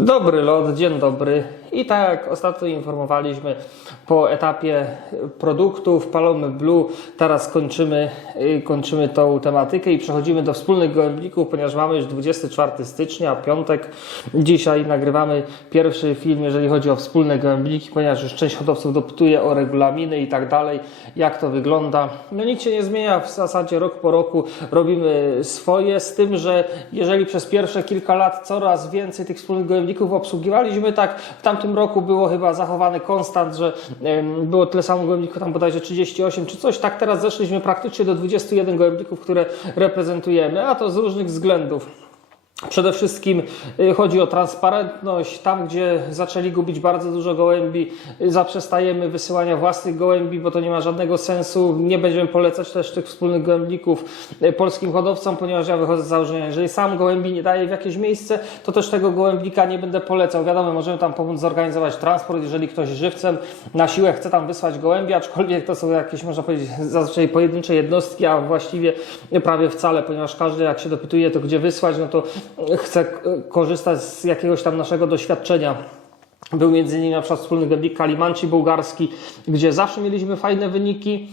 Dobry lot, dzień dobry. I tak jak ostatnio informowaliśmy, po etapie produktów Palomy Blue teraz kończymy, y, kończymy tą tematykę i przechodzimy do wspólnych gołębników, ponieważ mamy już 24 stycznia, piątek. Dzisiaj nagrywamy pierwszy film, jeżeli chodzi o wspólne gołębniki, ponieważ już część hodowców dopytuje o regulaminy i tak dalej, jak to wygląda. No nic się nie zmienia, w zasadzie rok po roku robimy swoje, z tym, że jeżeli przez pierwsze kilka lat coraz więcej tych wspólnych gołębników obsługiwaliśmy, tak w tamtym roku było chyba zachowany konstant, że było tyle samo gołębników, tam bodajże 38 czy coś, tak teraz zeszliśmy praktycznie do 21 gołębników, które reprezentujemy, a to z różnych względów. Przede wszystkim y, chodzi o transparentność. Tam, gdzie zaczęli gubić bardzo dużo gołębi, y, zaprzestajemy wysyłania własnych gołębi, bo to nie ma żadnego sensu. Nie będziemy polecać też tych wspólnych gołębników y, polskim hodowcom, ponieważ ja wychodzę z założenia, jeżeli sam gołębi nie daje w jakieś miejsce, to też tego gołębnika nie będę polecał. Wiadomo, możemy tam pomóc zorganizować transport, jeżeli ktoś żywcem na siłę chce tam wysłać gołębia, aczkolwiek to są jakieś, można powiedzieć, zazwyczaj pojedyncze jednostki, a właściwie prawie wcale, ponieważ każdy jak się dopytuje, to gdzie wysłać, no to chce korzystać z jakiegoś tam naszego doświadczenia. Był między innymi na przykład wspólny gołębnik Kalimanci bułgarski, gdzie zawsze mieliśmy fajne wyniki.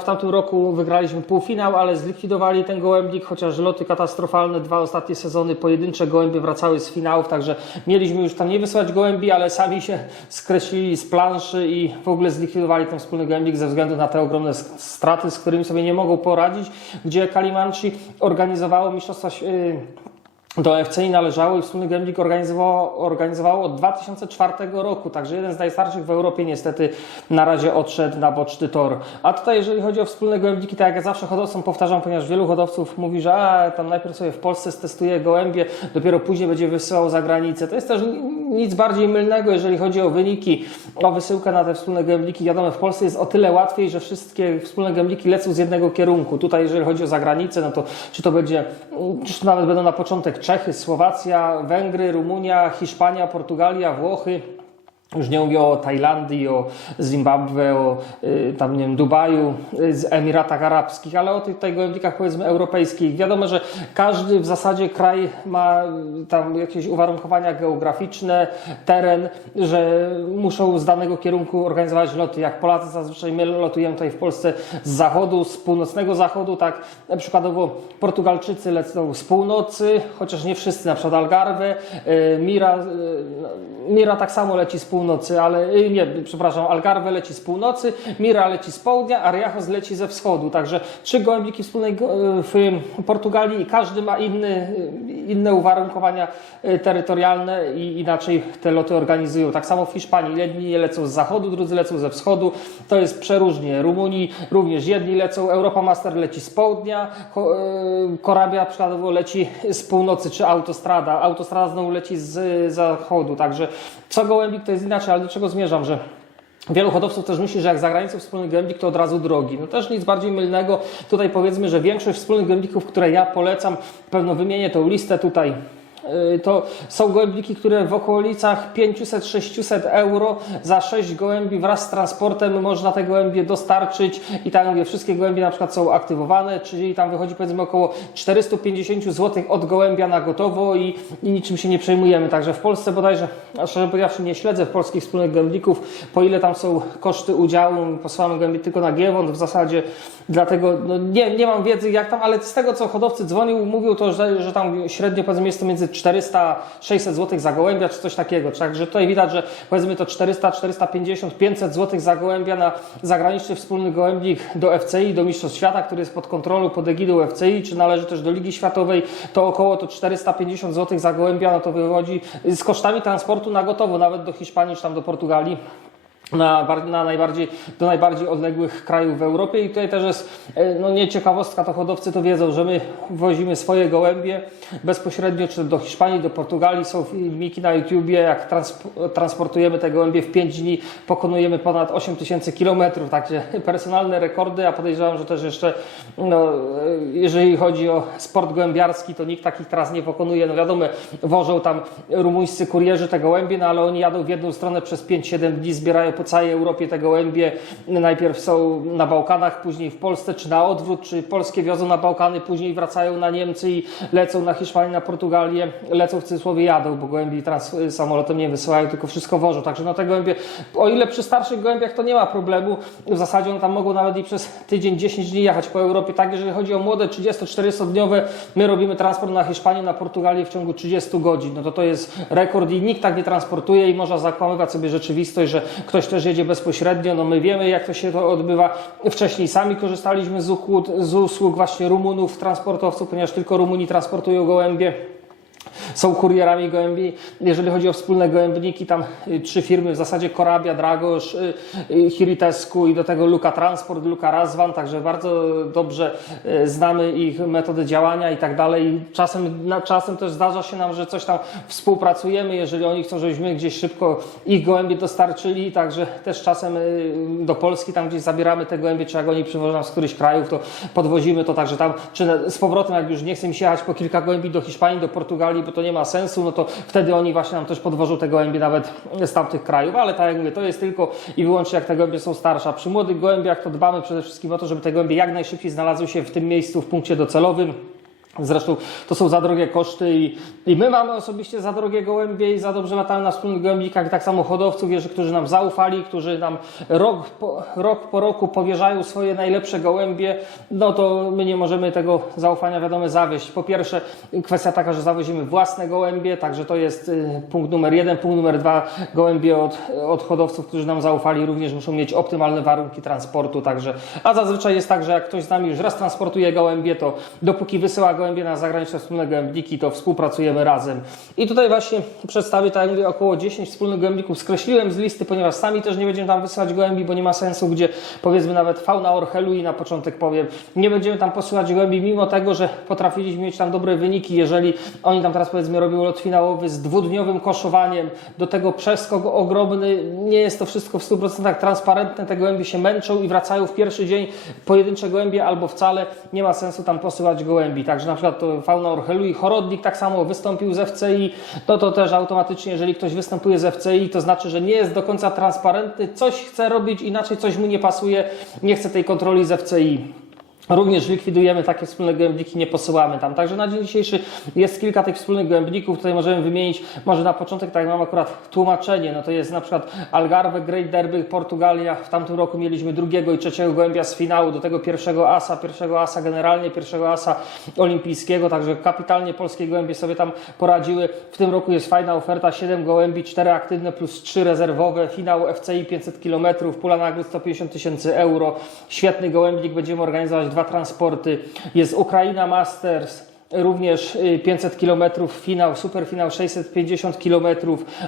W tamtym roku wygraliśmy półfinał, ale zlikwidowali ten gołębnik, chociaż loty katastrofalne, dwa ostatnie sezony, pojedyncze gołębie wracały z finałów, także mieliśmy już tam nie wysłać gołębi, ale sami się skreślili z planszy i w ogóle zlikwidowali ten wspólny gołębnik ze względu na te ogromne straty, z którymi sobie nie mogą poradzić, gdzie Kalimanci organizowało mistrzostwa y, do FCI należało i Wspólny Gołębnik organizowało, organizowało od 2004 roku, także jeden z najstarszych w Europie niestety na razie odszedł na boczny tor. A tutaj jeżeli chodzi o Wspólne Gołębniki, tak jak ja zawsze hodowcom powtarzam, ponieważ wielu hodowców mówi, że a, tam najpierw sobie w Polsce stestuje gołębie, dopiero później będzie wysyłał za granicę. To jest też nic bardziej mylnego, jeżeli chodzi o wyniki, o wysyłkę na te Wspólne Gołębniki. Wiadomo, w Polsce jest o tyle łatwiej, że wszystkie Wspólne Gołębniki lecą z jednego kierunku. Tutaj jeżeli chodzi o zagranicę, no to czy to będzie, czy to nawet będą na początek Czechy, Słowacja, Węgry, Rumunia, Hiszpania, Portugalia, Włochy. Już nie mówię o Tajlandii, o Zimbabwe, o y, tam nie wiem, Dubaju, y, Emiratach Arabskich, ale o tych tutaj gołębnikach powiedzmy europejskich. Wiadomo, że każdy w zasadzie kraj ma y, tam jakieś uwarunkowania geograficzne, teren, że muszą z danego kierunku organizować loty. Jak Polacy zazwyczaj my lotujemy tutaj w Polsce z zachodu, z północnego zachodu, tak przykładowo Portugalczycy lecą z północy, chociaż nie wszyscy, na przykład Algarve, y, Mira, y, Mira tak samo leci z północy, ale y, nie, przepraszam, Algarve leci z północy, Mira leci z południa, a Riachos leci ze wschodu. Także trzy gołębniki wspólnej go- w Portugalii i każdy ma inny, inne uwarunkowania y, terytorialne i inaczej te loty organizują. Tak samo w Hiszpanii jedni lecą z zachodu, drudzy lecą ze wschodu. To jest przeróżnie. Rumunii również jedni lecą, Europa Master leci z południa, y, Korabia przykładowo leci z północy, czy autostrada. Autostrada znowu leci z zachodu. Także co gołębik to jest inaczej, ale do czego zmierzam, że Wielu hodowców też myśli, że jak za granicą wspólny gołębnik to od razu drogi. No też nic bardziej mylnego. Tutaj powiedzmy, że większość wspólnych gołębników, które ja polecam, pewno wymienię tą listę tutaj. Yy, To są gołębniki, które w okolicach 500-600 euro za 6 gołębi wraz z transportem można te gołębie dostarczyć i mówię, wszystkie gołębie na przykład są aktywowane, czyli tam wychodzi powiedzmy około 450 zł od gołębia na gotowo i, i niczym się nie przejmujemy. Także w Polsce bodajże, a szczerze powiedziawszy nie śledzę w polskich wspólnych gołębników, po ile tam są koszty udziału, posyłamy gołębie tylko na Giewont w zasadzie, dlatego no, nie, nie mam wiedzy jak tam, ale z tego co hodowcy dzwonił, mówił to, że, że tam średnio powiedzmy jest to między 400-600 zł za gołębia czy coś takiego. Także tutaj widać, że powiedzmy to 400, 450, 500 zł za gołębia na zagraniczny wspólny gołębnik do FCI, do Mistrzostw Świata, który jest pod kontrolą, pod egidą FCI, czy należy też do Ligi Światowej, to około to 450 zł za gołębia, no to wychodzi z kosztami transportu na gotowo, nawet do Hiszpanii czy tam do Portugalii na, na najbardziej, do najbardziej odległych krajów w Europie. I tutaj też jest, e, no nie ciekawostka, to hodowcy to wiedzą, że my wozimy swoje gołębie bezpośrednio, czy do Hiszpanii, do Portugalii, są filmiki na YouTubie, jak transp- transportujemy te gołębie w 5 dni, pokonujemy ponad 8 tysięcy kilometrów, także personalne rekordy, a podejrzewam, że też jeszcze, no, e, jeżeli chodzi o sport gołębiarski, to nikt takich teraz nie pokonuje, no wiadomo, wożą tam rumuńscy kurierzy te gołębie, no ale oni jadą w jedną stronę przez 5-7 dni, zbierają po całej Europie te gołębie. Najpierw są na Bałkanach, później w Polsce, czy na odwrót, czy polskie wiozą na Bałkany, później wracają na Niemcy i lecą na Hiszpanię, na Portugalię, lecą w cudzysłowie jadą, bo gołębi trans samolotem nie wysyłają, tylko wszystko wożą. Także no te gołębie, o ile przy starszych gołębiach to nie ma problemu, w zasadzie one tam mogą nawet i przez tydzień, 10 dni jechać po Europie. Tak, jeżeli chodzi o młode 30-40 dniowe, my robimy transport na Hiszpanię, na Portugalię w ciągu 30 godzin. No to to jest rekord i nikt tak nie transportuje i można zakłamywać sobie rzeczywistość, że ktoś też jedzie bezpośrednio. No my wiemy, jak to się to odbywa. Wcześniej sami korzystaliśmy z usług, z usług właśnie Rumunów, transportowców, ponieważ tylko Rumuni transportują gołębie są kurierami gołębi. Jeżeli chodzi o wspólne gołębniki, tam y, trzy firmy w zasadzie Korabia, Dragosz, y, y, Hiritesku i do tego Luka Transport, Luka Razvan, także bardzo dobrze znamy ich metody działania i tak dalej. Czasem, czasem też zdarza się nam, że coś tam współpracujemy, jeżeli oni chcą, żebyśmy gdzieś szybko ich gołębie dostarczyli, także też czasem do Polski tam gdzieś zabieramy te gołębie, czy jak oni przywożą z którychś krajów, to podwozimy to także tam, czy z powrotem, jak już nie chce mi się jechać po kilka gołębi do Hiszpanii, do Portugalii, bo to nie ma sensu, no to wtedy oni właśnie nam też podwożą te gołębie nawet z tamtych krajów, ale tak jak mówię, to jest tylko i wyłącznie jak te gołębie są starsze. A Przy młodych gołębiach to dbamy przede wszystkim o to, żeby te gołębie jak najszybciej znalazły się w tym miejscu, w punkcie docelowym. Zresztą to są za drogie koszty i, i my mamy osobiście za drogie gołębie i za dobrze latamy na wspólnych gołębnikach i tak samo hodowców, którzy nam zaufali, którzy nam rok po, rok po roku powierzają swoje najlepsze gołębie, no to my nie możemy tego zaufania wiadomo zawieść. Po pierwsze kwestia taka, że zawozimy własne gołębie, także to jest y, punkt numer jeden. Punkt numer dwa, gołębie od, od hodowców, którzy nam zaufali również muszą mieć optymalne warunki transportu, także, a zazwyczaj jest tak, że jak ktoś z nami już raz transportuje gołębie, to dopóki wysyła gołębie na zagraniczne wspólne gołębniki, to współpracujemy razem. I tutaj właśnie przedstawię, tak jak mówię, około 10 wspólnych gołębników skreśliłem z listy, ponieważ sami też nie będziemy tam wysyłać gołębi, bo nie ma sensu, gdzie powiedzmy nawet fauna orchelu i na początek powiem, nie będziemy tam posyłać gołębi, mimo tego, że potrafiliśmy mieć tam dobre wyniki, jeżeli oni tam teraz powiedzmy robią lot finałowy z dwudniowym koszowaniem, do tego przeskok ogromny, nie jest to wszystko w 100% transparentne, te gołębie się męczą i wracają w pierwszy dzień pojedyncze gołębie albo wcale nie ma sensu tam posyłać gołębi. Także na przykład to fauna orchelu i chorodnik tak samo wystąpił z FCI, no to też automatycznie, jeżeli ktoś występuje z FCI, to znaczy, że nie jest do końca transparentny, coś chce robić inaczej, coś mu nie pasuje, nie chce tej kontroli z FCI. Również likwidujemy takie wspólne gołębniki, nie posyłamy tam. Także na dzień dzisiejszy jest kilka tych wspólnych gołębników, tutaj możemy wymienić, może na początek, tak mam akurat tłumaczenie, no to jest na przykład Algarve, Great Derby, Portugalia. W tamtym roku mieliśmy drugiego i trzeciego gołębia z finału, do tego pierwszego asa, pierwszego asa generalnie, pierwszego asa olimpijskiego, także kapitalnie polskie gołębie sobie tam poradziły. W tym roku jest fajna oferta, 7 gołębi, 4 aktywne plus 3 rezerwowe, finał FCI 500 km, pula nagród 150 tysięcy euro, świetny gołębnik, będziemy organizować dwa transporty, jest Ukraina Masters, Również y, 500 km finał, superfinał 650 km,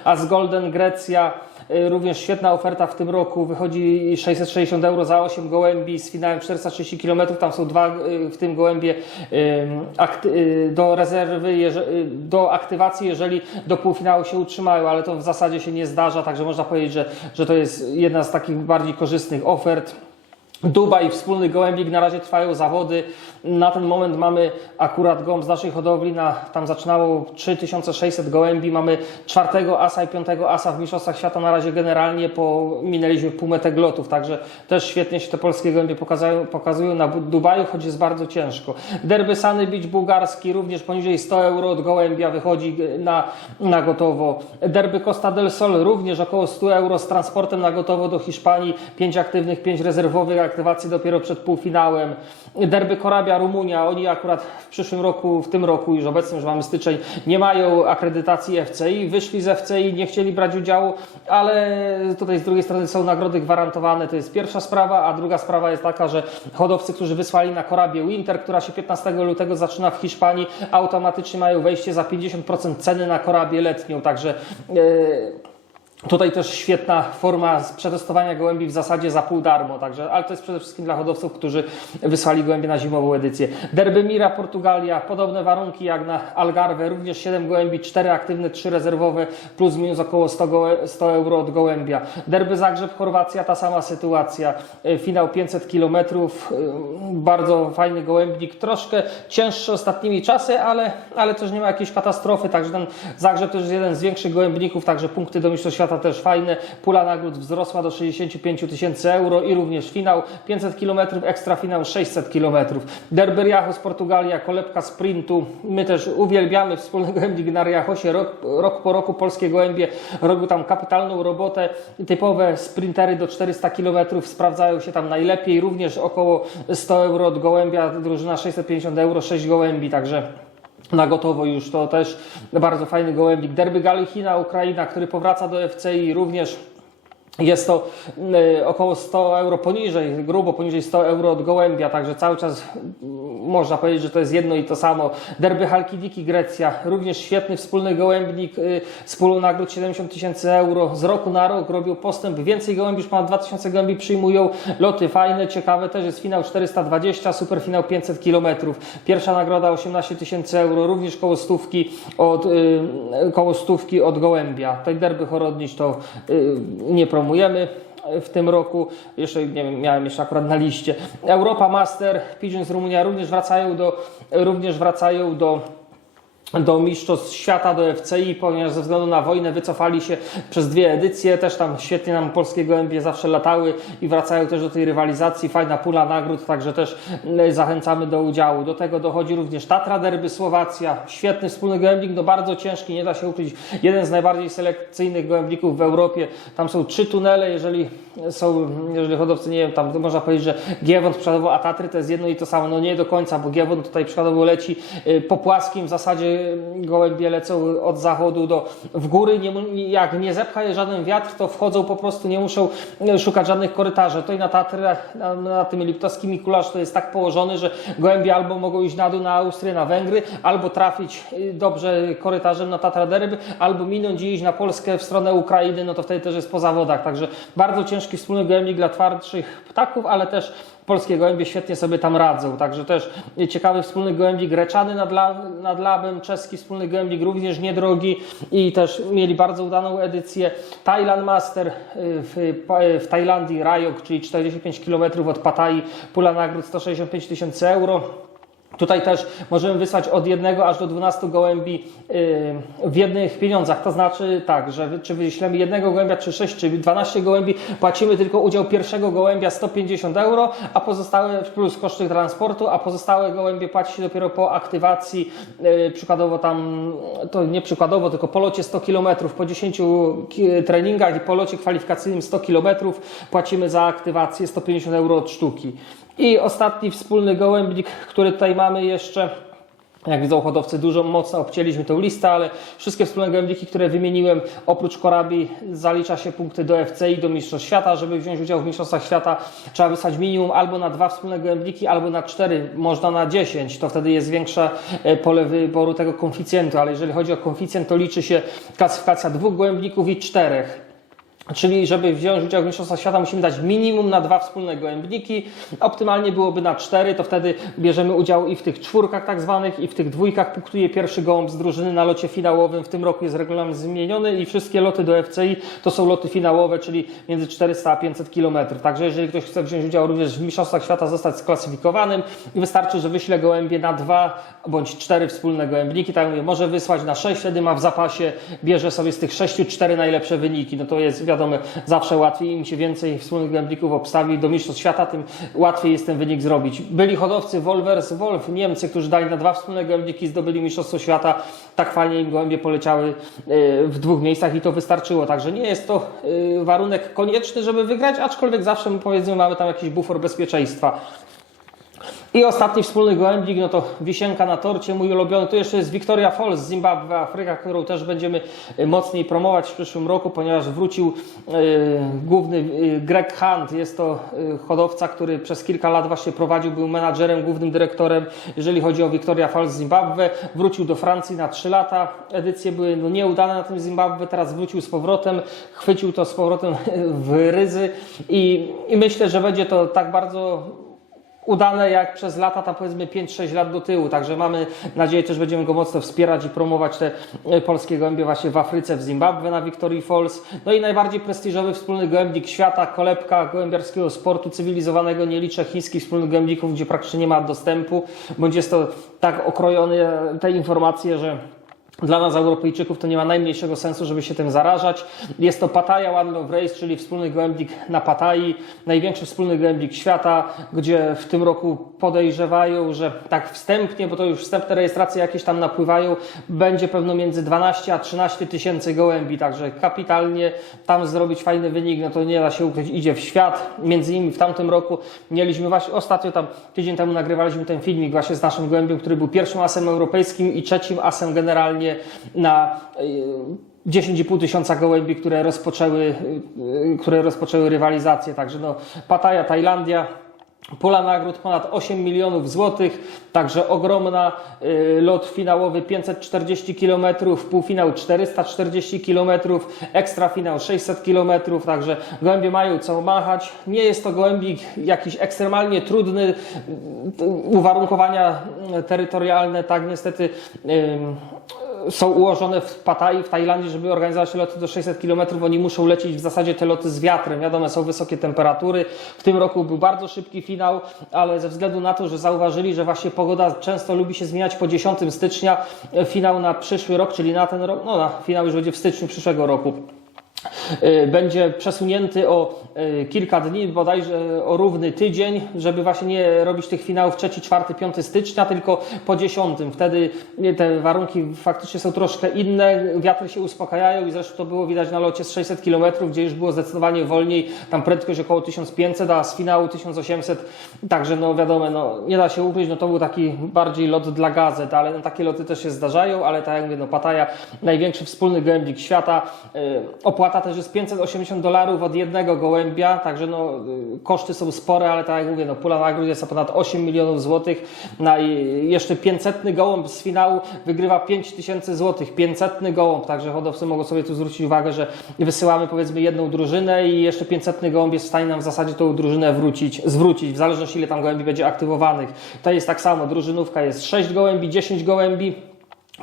Asgolden Grecja, y, również świetna oferta w tym roku, wychodzi 660 euro za 8 gołębi z finałem 430 km, tam są dwa y, w tym gołębie y, y, do rezerwy, y, do aktywacji, jeżeli do półfinału się utrzymają, ale to w zasadzie się nie zdarza, także można powiedzieć, że, że to jest jedna z takich bardziej korzystnych ofert. Dubaj, wspólny gołębik, na razie trwają zawody. Na ten moment mamy akurat gołąb z naszej hodowli, na, tam zaczynało 3600 gołębi, mamy czwartego asa i piątego asa w Mistrzostwach Świata na razie generalnie, po, minęliśmy pół metę glotów, także też świetnie się te polskie gołębie pokazują, pokazują na Dubaju, choć jest bardzo ciężko. Derby Sany Beach bułgarski, również poniżej 100 euro od gołębia wychodzi na, na gotowo. Derby Costa del Sol, również około 100 euro z transportem na gotowo do Hiszpanii, 5 aktywnych, 5 rezerwowych, aktywacji dopiero przed półfinałem. Derby Korabia, Rumunia, oni akurat w przyszłym roku, w tym roku, już obecnym, już mamy styczeń, nie mają akredytacji FCI, wyszli z FCI, nie chcieli brać udziału, ale tutaj z drugiej strony są nagrody gwarantowane, to jest pierwsza sprawa, a druga sprawa jest taka, że hodowcy, którzy wysłali na Korabię Winter, która się 15 lutego zaczyna w Hiszpanii, automatycznie mają wejście za 50% ceny na Korabię letnią, także e, Tutaj też świetna forma przetestowania gołębi w zasadzie za pół darmo, także, ale to jest przede wszystkim dla hodowców, którzy wysłali gołębie na zimową edycję. Derby Mira, Portugalia, podobne warunki jak na Algarve, również 7 gołębi, 4 aktywne, 3 rezerwowe, plus minus około 100, gołę, 100 euro od gołębia. Derby Zagrzeb, Chorwacja, ta sama sytuacja, E, finał 500 km, bardzo fajny gołębnik, troszkę cięższy ostatnimi czasy, ale, ale też nie ma jakiejś katastrofy, także ten Zagrzeb to jest jeden z większych gołębników, także punkty do Mistrzostw Świata Świata też fajne. Pula nagród wzrosła do 65 tysięcy euro i również finał 500 km, ekstra finał 600 km. Derby Riachos Portugalia, kolebka sprintu. My też uwielbiamy wspólny gołębnik na Riachosie. Rok, rok po roku polskie gołębie robią tam kapitalną robotę. Typowe sprintery do 400 km sprawdzają się tam najlepiej. Również około 100 euro od gołębia, drużyna 650 euro, 6 gołębi, także na gotowo już to też bardzo fajny gołębik. Derby Galichina, Ukraina, który powraca do FCI również. Jest to y, około 100 euro poniżej, grubo poniżej 100 euro od gołębia, także cały czas mm, można powiedzieć, że to jest jedno i to samo. Derby Halkidiki Grecja, również świetny wspólny gołębnik y, z pulą nagród 70 tysięcy euro. Z roku na rok robią postęp, więcej gołębi, już ponad 2000 gołębi przyjmują. Loty fajne, ciekawe też jest finał 420, superfinał 500 km. Pierwsza nagroda 18 tysięcy euro, również koło stówki od, y, koło stówki od gołębia. Tej derby Chorodnić to nie promujemy w tym roku. Jeszcze nie wiem, miałem jeszcze akurat na liście. Europa Master, Pigeons Rumunia również wracają do, również wracają do do Mistrzostw Świata, do FCI, ponieważ ze względu na wojnę wycofali się przez dwie edycje. Też tam świetnie nam polskie gołębie zawsze latały i wracają też do tej rywalizacji. Fajna pula nagród, także też mm, zachęcamy do udziału. Do tego dochodzi również Tatra Derby Słowacja. Świetny wspólny gołębnik, no bardzo ciężki, nie da się ukryć. Jeden z najbardziej selekcyjnych gołębników w Europie. Tam są trzy tunele, jeżeli są, jeżeli hodowcy, nie wiem, tam można powiedzieć, że Giewont przykładowo, a Tatry to jest jedno i to samo. No nie do końca, bo Giewont tutaj przykładowo leci y, po płaskim w zasadzie gołębie lecą od zachodu do w góry. Nie, jak nie zepcha je żaden wiatr, to wchodzą po prostu, nie muszą e, szukać żadnych korytarzy. I na Tatrach, na, na tym liptowskim to jest tak położony, że gołębie albo mogą iść na dół na Austrię, na Węgry, albo trafić y, dobrze korytarzem na Tatra Derby, albo minąć i iść na Polskę w stronę Ukrainy, no to wtedy też jest po zawodach. Także bardzo ciężki wspólny gołębnik dla twardszych ptaków, ale też polskie gołębie świetnie sobie tam radzą. Także też ciekawy wspólny gołębik greczany nad, la, nad labem, czeski wspólny gołębik również niedrogi i też mieli bardzo udaną edycję. Thailand Master y, w, w Tajlandii, Rajok, czyli 45 km od Pattaya, pula nagród 165 tysięcy euro. Tutaj też możemy wysłać od jednego aż do 12 gołębi yy, w jednych pieniądzach. To znaczy tak, że czy wyślemy jednego gołębia, czy 6, czy 12 gołębi, płacimy tylko udział pierwszego gołębia 150 euro, a pozostałe plus koszty transportu, a pozostałe gołębie płaci się dopiero po aktywacji. Yy, przykładowo tam, to nie przykładowo, tylko po locie 100 km, po 10 ki- treningach i po locie kwalifikacyjnym 100 km płacimy za aktywację 150 euro od sztuki. I ostatni wspólny gołębnik, który tutaj mamy jeszcze. Jak widzą hodowcy, dużo mocno obcięliśmy tą listę, ale wszystkie wspólne gołębniki, które wymieniłem, oprócz korabi, zalicza się punkty do FCI, do Mistrzostw Świata. Żeby wziąć udział w Mistrzostwach Świata, trzeba wysłać minimum albo na dwa wspólne gołębniki, albo na cztery, można na dziesięć. To wtedy jest większe e, pole wyboru tego konficjentu, ale jeżeli chodzi o konficjent, to liczy się klasyfikacja dwóch gołębników i czterech. Czyli, żeby wziąć udział w Mistrzostwach Świata, musimy dać minimum na dwa wspólne gołębniki. Optymalnie byłoby na cztery, to wtedy bierzemy udział i w tych czwórkach tak zwanych, i w tych dwójkach punktuje pierwszy gołąb z drużyny na locie finałowym. W tym roku jest regulamin zmieniony i wszystkie loty do FCI to są loty finałowe, czyli między 400 a 500 km. Także jeżeli ktoś chce wziąć udział również w Mistrzostwach Świata, zostać sklasyfikowanym, wystarczy, że wyśle gołębie na dwa bądź cztery wspólne gołębniki. Tak mówię, może wysłać na sześć, wtedy ma w zapasie, bierze sobie z tych sześciu cztery najlepsze wyniki. No to jest wiadomo, zawsze łatwiej, im się więcej wspólnych gołębników obstawi do Mistrzostw Świata, tym łatwiej jest ten wynik zrobić. Byli hodowcy Wolvers Wolf, Niemcy, którzy dali na dwa wspólne gołębniki, zdobyli Mistrzostwo Świata. Tak fajnie im gołębie poleciały e, w dwóch miejscach i to wystarczyło. Także nie jest to e, warunek konieczny, żeby wygrać, aczkolwiek zawsze powiedzmy mamy tam jakiś bufor bezpieczeństwa. I ostatni wspólny gołębnik, no to wisienka na torcie, mój ulubiony. Tu jeszcze jest Victoria Falls z Zimbabwe, Afryka, którą też będziemy e, mocniej promować w przyszłym roku, ponieważ wrócił e, główny e, Greg Hunt. Jest to hodowca, który przez kilka lat właśnie prowadził, był menadżerem, głównym dyrektorem, jeżeli chodzi o Victoria Falls z Zimbabwe. Wrócił do Francji na 3 lata. Edycje były no, nieudane na tym Zimbabwe, teraz wrócił z powrotem, chwycił to z powrotem w ryzy i, i myślę, że będzie to tak bardzo udane jak przez lata, tam powiedzmy 5-6 lat do tyłu. Także mamy nadzieję, też będziemy go mocno wspierać i promować te e, polskie gołębie właśnie w Afryce, w Zimbabwe na Victory Falls. No i najbardziej prestiżowy wspólny gołębnik świata, kolebka gołębiarskiego sportu cywilizowanego. Nie liczę chińskich wspólnych gołębników, gdzie praktycznie nie ma dostępu, bądź jest to tak okrojone te informacje, że Dla nas, Europejczyków, to nie ma najmniejszego sensu, żeby się tym zarażać. Jest to Pattaya One Love Race, czyli wspólny gołębnik na Pattaji, największy wspólny gołębnik świata, gdzie w tym roku podejrzewają, że tak wstępnie, bo to już wstępne rejestracje jakieś tam napływają, będzie pewno między 12 a 13 tysięcy gołębi, także kapitalnie tam zrobić fajny wynik, no to nie da się ukryć, idzie w świat. Między innymi w tamtym roku mieliśmy właśnie, ostatnio tam tydzień temu nagrywaliśmy ten filmik właśnie z naszym gołębiem, który był pierwszym asem europejskim i trzecim asem generalnie na y, 10,5 tysiąca gołębi, które rozpoczęły, y, które rozpoczęły rywalizację. Także no, Pattaya, Tajlandia. Pula nagród ponad 8 milionów złotych, także ogromna. y, Lot finałowy 540 km, półfinał 440 km, ekstrafinał 600 km, także gołębie mają co machać. Nie jest to gołębik jakiś ekstremalnie trudny, uwarunkowania terytorialne, tak niestety. Są ułożone w Pattayі, w Tajlandii, żeby organizować loty do 600 km. Oni muszą lecieć w zasadzie te loty z wiatrem. Wiadomo, są wysokie temperatury. W tym roku był bardzo szybki finał, ale ze względu na to, że zauważyli, że właśnie pogoda często lubi się zmieniać po 10 stycznia, finał na przyszły rok, czyli na ten rok, no na finał już będzie w styczniu przyszłego roku. Y, będzie przesunięty o y, kilka dni, bodajże o równy tydzień, żeby właśnie nie robić tych finałów 3, 4, 5 stycznia, tylko po 10. Wtedy y, te warunki faktycznie są troszkę inne, wiatry się uspokajają i zresztą to było widać na locie z 600 km, gdzie już było zdecydowanie wolniej, tam prędkość około 1500, a z finału 1800, także no wiadomo, no, nie da się ukryć, no to był taki bardziej lot dla gazet, ale no, takie loty też się zdarzają, ale tak jak mówię, no Pattaya, największy wspólny gołębnik świata, y, opłata też jest 580 dolarów od jednego gołębia, także no, y, koszty są spore, ale tak jak mówię, no, pula nagród jest o ponad 8 milionów złotych. Na jeszcze 500 gołąb z finału wygrywa 5000 złotych. 500 gołąb, także hodowcy mogą sobie tu zwrócić uwagę, że wysyłamy powiedzmy jedną drużynę i jeszcze 500 gołąb jest w stanie nam w zasadzie tą drużynę wrócić, zwrócić, w zależności ile tam gołębi będzie aktywowanych. To jest tak samo, drużynówka jest 6 gołębi, 10 gołębi.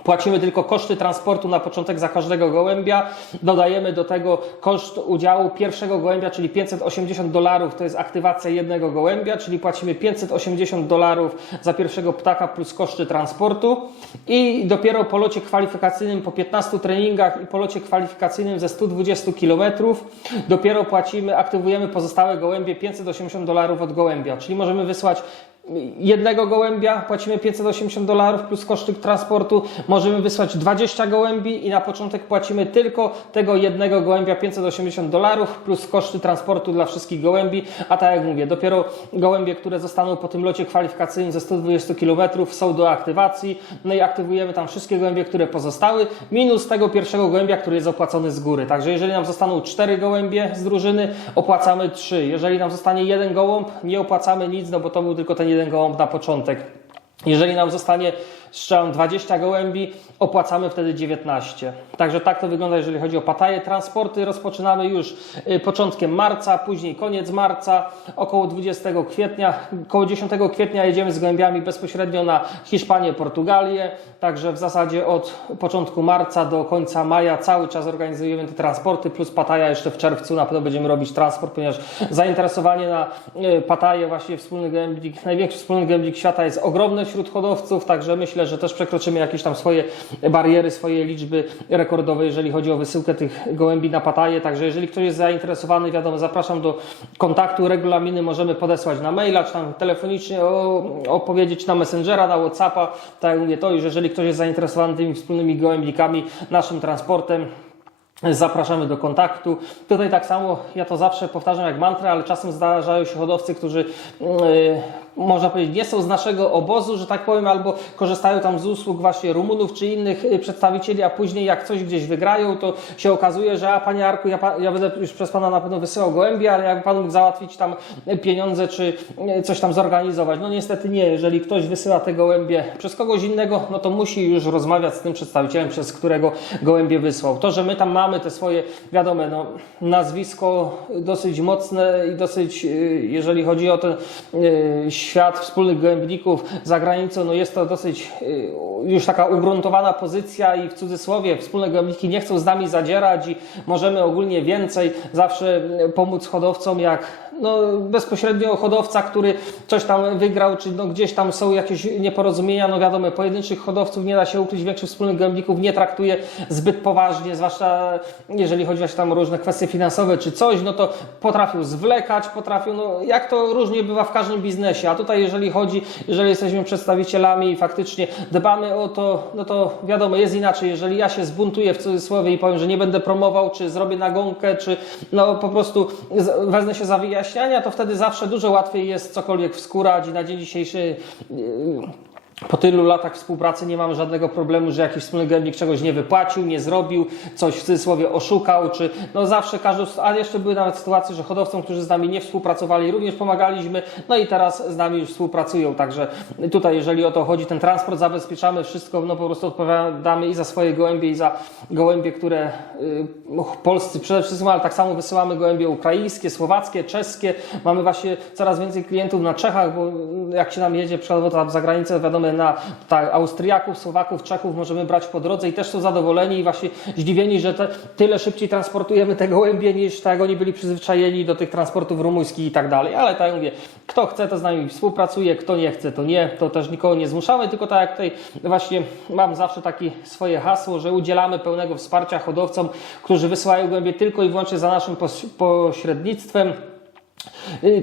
Płacimy tylko koszty transportu na początek za każdego gołębia. Dodajemy do tego koszt udziału pierwszego gołębia, czyli 580 dolarów to jest aktywacja jednego gołębia, czyli płacimy 580 dolarów za pierwszego ptaka plus koszty transportu. I dopiero po locie kwalifikacyjnym, po 15 treningach i po locie kwalifikacyjnym ze 120 km, dopiero płacimy, aktywujemy pozostałe gołębie 580 dolarów od gołębia, czyli możemy wysłać jednego gołębia, płacimy 580 dolarów plus koszty transportu, możemy wysłać 20 gołębi i na początek płacimy tylko tego jednego gołębia 580 dolarów plus koszty transportu dla wszystkich gołębi, a tak jak mówię, dopiero gołębie, które zostaną po tym locie kwalifikacyjnym ze 120 km są do aktywacji, no i aktywujemy tam wszystkie gołębie, które pozostały, minus tego pierwszego gołębia, który jest opłacony z góry. Także jeżeli nam zostaną 4 gołębie z drużyny, opłacamy 3. Jeżeli nam zostanie jeden gołąb, nie opłacamy nic, no bo to był tylko ten jeden gołąb na początek. Jeżeli nam zostanie strzelam 20 gołębi, opłacamy wtedy 19. Także tak to wygląda, jeżeli chodzi o Pattaję. Transporty rozpoczynamy już y, początkiem marca, później koniec marca, około 20 kwietnia. Około 10 kwietnia jedziemy z gołębiami bezpośrednio na Hiszpanię, Portugalię. Także w zasadzie od początku marca do końca maja cały czas organizujemy te transporty, plus Pattaja jeszcze w czerwcu na pewno będziemy robić transport, ponieważ zainteresowanie na y, Pattaję, właśnie wspólny gołębnik, największy wspólny gołębnik świata jest ogromne wśród hodowców, także myślę, że też przekroczymy jakieś tam swoje bariery, swoje liczby rekordowe, jeżeli chodzi o wysyłkę tych gołębi na Pattaję. Także jeżeli ktoś jest zainteresowany, wiadomo, zapraszam do kontaktu. Regulaminy możemy podesłać na maila, czy tam telefonicznie opowiedzieć na Messengera, na Whatsappa. Tak jak mówię, to już jeżeli ktoś jest zainteresowany tymi wspólnymi gołębnikami, naszym transportem, Zapraszamy do kontaktu. Tutaj tak samo, ja to zawsze powtarzam jak mantrę, ale czasem zdarzają się hodowcy, którzy yy, można powiedzieć nie są z naszego obozu, że tak powiem, albo korzystają tam z usług właśnie Rumunów czy innych y, przedstawicieli, a później jak coś gdzieś wygrają, to się okazuje, że a Panie Arku, ja, ja będę już przez Pana na pewno wysyłał gołębie, ale jak Pan mógł załatwić tam pieniądze czy y, coś tam zorganizować. No niestety nie, jeżeli ktoś wysyła te gołębie przez kogoś innego, no to musi już rozmawiać z tym przedstawicielem, przez którego gołębie wysłał. To, że my tam mamy te swoje, wiadome, no, nazwisko dosyć mocne i dosyć, y, jeżeli chodzi o ten y, świat wspólnych gołębników za granicą, no jest to dosyć y, już taka ugruntowana pozycja i w cudzysłowie wspólne gołębniki nie chcą z nami zadzierać i możemy ogólnie więcej zawsze pomóc hodowcom, jak no, bezpośrednio hodowca, który coś tam wygrał, czy no, gdzieś tam są jakieś nieporozumienia, no wiadomo, pojedynczych hodowców nie da się ukryć, większych wspólnych gołębników nie traktuje zbyt poważnie, zwłaszcza jeżeli chodzi właśnie tam o różne kwestie finansowe czy coś, no to potrafią zwlekać, potrafią, no jak to różnie bywa w każdym biznesie, a tutaj jeżeli chodzi, jeżeli jesteśmy przedstawicielami i faktycznie dbamy o to, no to wiadomo, jest inaczej, jeżeli ja się zbuntuję w cudzysłowie i powiem, że nie będę promował, czy zrobię nagonkę, czy no po prostu wezmę się za to wtedy zawsze dużo łatwiej jest cokolwiek wskórać i na dzień dzisiejszy yy, po tylu latach współpracy nie mamy żadnego problemu, że jakiś wspólny gębnik czegoś nie wypłacił, nie zrobił, coś w cudzysłowie oszukał, czy no zawsze każdy, a jeszcze były nawet sytuacje, że hodowcom, którzy z nami nie współpracowali, również pomagaliśmy, no i teraz z nami już współpracują, także tutaj jeżeli o to chodzi, ten transport zabezpieczamy, wszystko, no po prostu odpowiadamy i za swoje gołębie, i za gołębie, które y, polscy przede wszystkim, ale tak samo wysyłamy gołębie ukraińskie, słowackie, czeskie, mamy właśnie coraz więcej klientów na Czechach, bo jak się nam jedzie przykładowo tam za granicę, wiadomo, na tak, Austriaków, Słowaków, Czechów możemy brać po drodze i też są zadowoleni i właśnie zdziwieni, że te, tyle szybciej transportujemy te gołębie niż tak oni byli przyzwyczajeni do tych transportów rumuńskich i tak dalej. Ale tak jak mówię, kto chce, to z nami współpracuje, kto nie chce, to nie, to też nikogo nie zmuszamy, tylko tak jak tutaj właśnie mam zawsze takie swoje hasło, że udzielamy pełnego wsparcia hodowcom, którzy wysyłają gołębie tylko i wyłącznie za naszym pośrednictwem.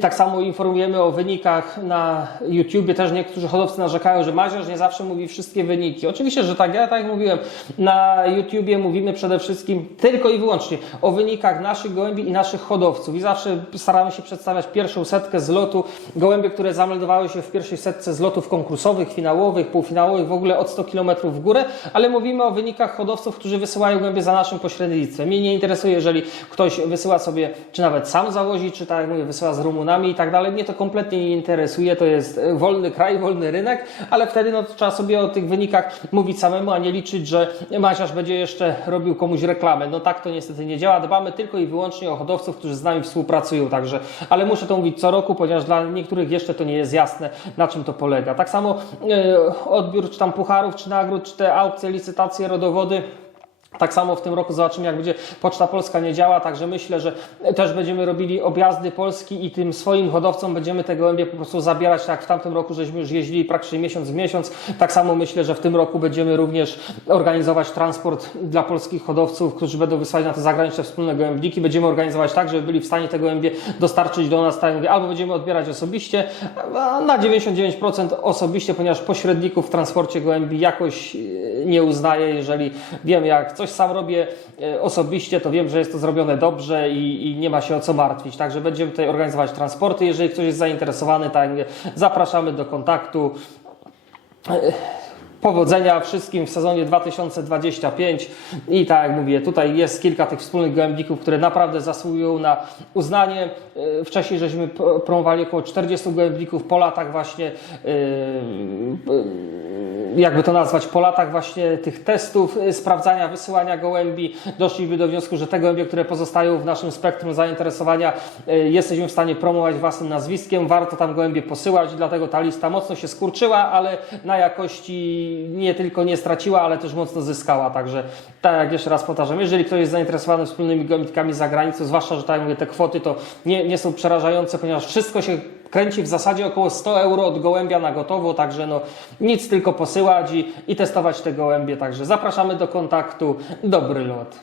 Tak samo informujemy o wynikach na YouTubie. Też niektórzy hodowcy narzekają, że Maziarz nie zawsze mówi wszystkie wyniki. Oczywiście, że tak. Ja tak jak mówiłem, na YouTubie mówimy przede wszystkim tylko i wyłącznie o wynikach naszych gołębi i naszych hodowców. I zawsze staramy się przedstawiać pierwszą setkę z lotu. Gołębie, które zameldowały się w pierwszej setce z lotów konkursowych, finałowych, półfinałowych, w ogóle od 100 km w górę, ale mówimy o wynikach hodowców, którzy wysyłają gołębie za naszym pośrednictwem. Mnie nie interesuje, jeżeli ktoś wysyła sobie, czy nawet sam zawozi, czy tak jak mówię, wysyła z Rumunami i tak dalej. Mnie to kompletnie nie interesuje. To jest e, wolny kraj, wolny rynek, ale wtedy no, trzeba sobie o tych wynikach mówić samemu, a nie liczyć, że Maziarz będzie jeszcze robił komuś reklamę. No tak to niestety nie działa. Dbamy tylko i wyłącznie o hodowców, którzy z nami współpracują. Także, ale muszę to mówić co roku, ponieważ dla niektórych jeszcze to nie jest jasne, na czym to polega. Tak samo e, odbiór czy tam pucharów, czy nagród, czy te aukcje, licytacje, rodowody. Tak samo w tym roku zobaczymy, jak będzie Poczta Polska nie działa, także myślę, że też będziemy robili objazdy Polski i tym swoim hodowcom będziemy te gołębie po prostu zabierać, tak jak w tamtym roku, żeśmy już jeździli praktycznie miesiąc w miesiąc. Tak samo myślę, że w tym roku będziemy również organizować transport dla polskich hodowców, którzy będą wysłać na te zagraniczne wspólne gołębniki. Będziemy organizować tak, żeby byli w stanie te gołębie dostarczyć do nas, tak albo będziemy odbierać osobiście, na 99% osobiście, ponieważ pośredników w transporcie gołębi jakoś e, nie uznaję, jeżeli wiem, jak coś sam robię e, osobiście, to wiem, że jest to zrobione dobrze i, i nie ma się o co martwić. Także będziemy tutaj organizować transporty. Jeżeli ktoś jest zainteresowany, tak zapraszamy do kontaktu. Powodzenia wszystkim w sezonie 2025 i tak jak mówię, tutaj jest kilka tych wspólnych gołębników, które naprawdę zasługują na uznanie. Yy, Wcześniej żeśmy promowali około 40 gołębników po latach właśnie, jakby to nazwać, po latach właśnie tych testów, yy, sprawdzania, wysyłania gołębi, doszliśmy do wniosku, że te gołębie, które pozostają w naszym spektrum zainteresowania, yy, jesteśmy w stanie promować własnym nazwiskiem, warto tam gołębie posyłać, dlatego ta lista mocno się skurczyła, ale na jakości nie tylko nie straciła, ale też mocno zyskała. Także tak jak jeszcze raz powtarzam, jeżeli ktoś jest zainteresowany wspólnymi gołębnikami za granicą, zwłaszcza, że tak jak mówię, te kwoty to nie, nie są przerażające, ponieważ wszystko się kręci w zasadzie około 100 euro od gołębia na gotowo, także no nic tylko posyłać i, i testować te gołębie. Także zapraszamy do kontaktu. Dobry lot.